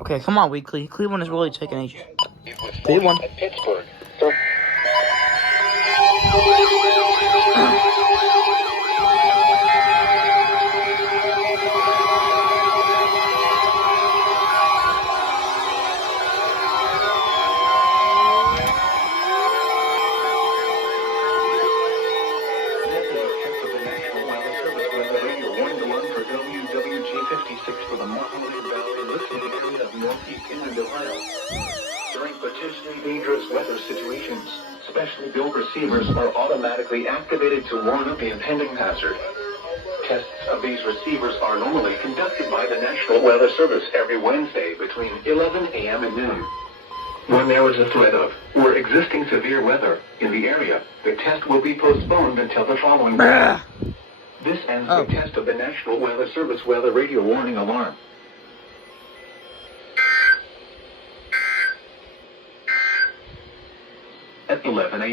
Okay, come on, Weekly. Cleveland is really taking ages. Cleveland. At Pittsburgh. WWG56 for the Marmalade Valley listening area of northeast England, Ohio. During potentially dangerous weather situations, specially built receivers are automatically activated to warn of the impending hazard. Tests of these receivers are normally conducted by the National Weather Service every Wednesday between 11 a.m. and noon. When there is a threat of or existing severe weather in the area, the test will be postponed until the following day. This ends the test of the National Weather Service weather radio warning alarm. At 11 a.m.